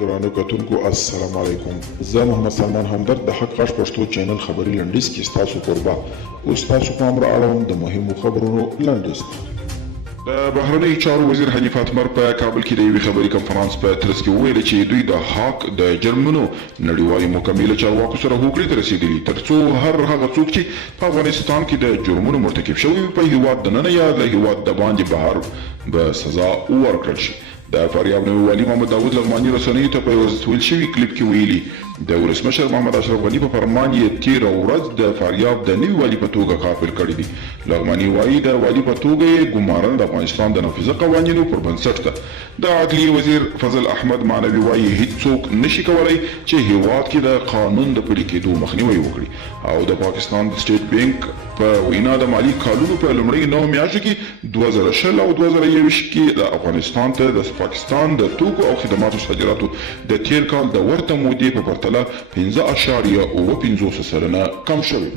درانه کتونکو السلام علیکم. زه محمد سلمان همدرد د حق غږ پښتو چینل خبري لنډیز کې ستاسو کوربه اوس تاسو پام را اړوم د مهمو خبرونو لنډیز. د بهرنیو چارو وزیر حنیف اتمر په کابل کې د یوې خبري کنفرانس په ترڅ کې وویل چې دوی د حق د جرمنو نړیوالي مکمله چارواکو سره هوکړې ته رسیدلي ترڅو هر هغه څوک چې په افغانستان کې د جرمونو مرتکب شوي په هیواد دننه یا د هیواد د باندې بهر به سزا ورکړل شي. د فاریاب نوي والي محمد داود لغماني رسنیو ته په یو ویل شوي کلیپ کې ویلي د ولسمشر محمد اشرف غني په فرمان یې تېره ورځ د فاریاب د نوي والي په توګه قافل کړی دی. لغماني وایي د والي په توګه یې ګمارنه د افغانستان د نافذه قوانینو پر بنسټ ده. د عدلیې وزیر فضل احمد معنوي وایي هیڅوک نشي کولی چې هیواد کې د قانون د پلي کېدو مخنیوی وکړي او د پاکستان د سټیټ بینک په وینا د مالي کالونو په لومړۍ 9 میاشتو کې 2020 او 2021 کې د افغانستان ته د پاکستان د توکو او خدماتو صادراتو د تیر کال د ورته مودې په پرتله 5.50 سلنه کم شوي.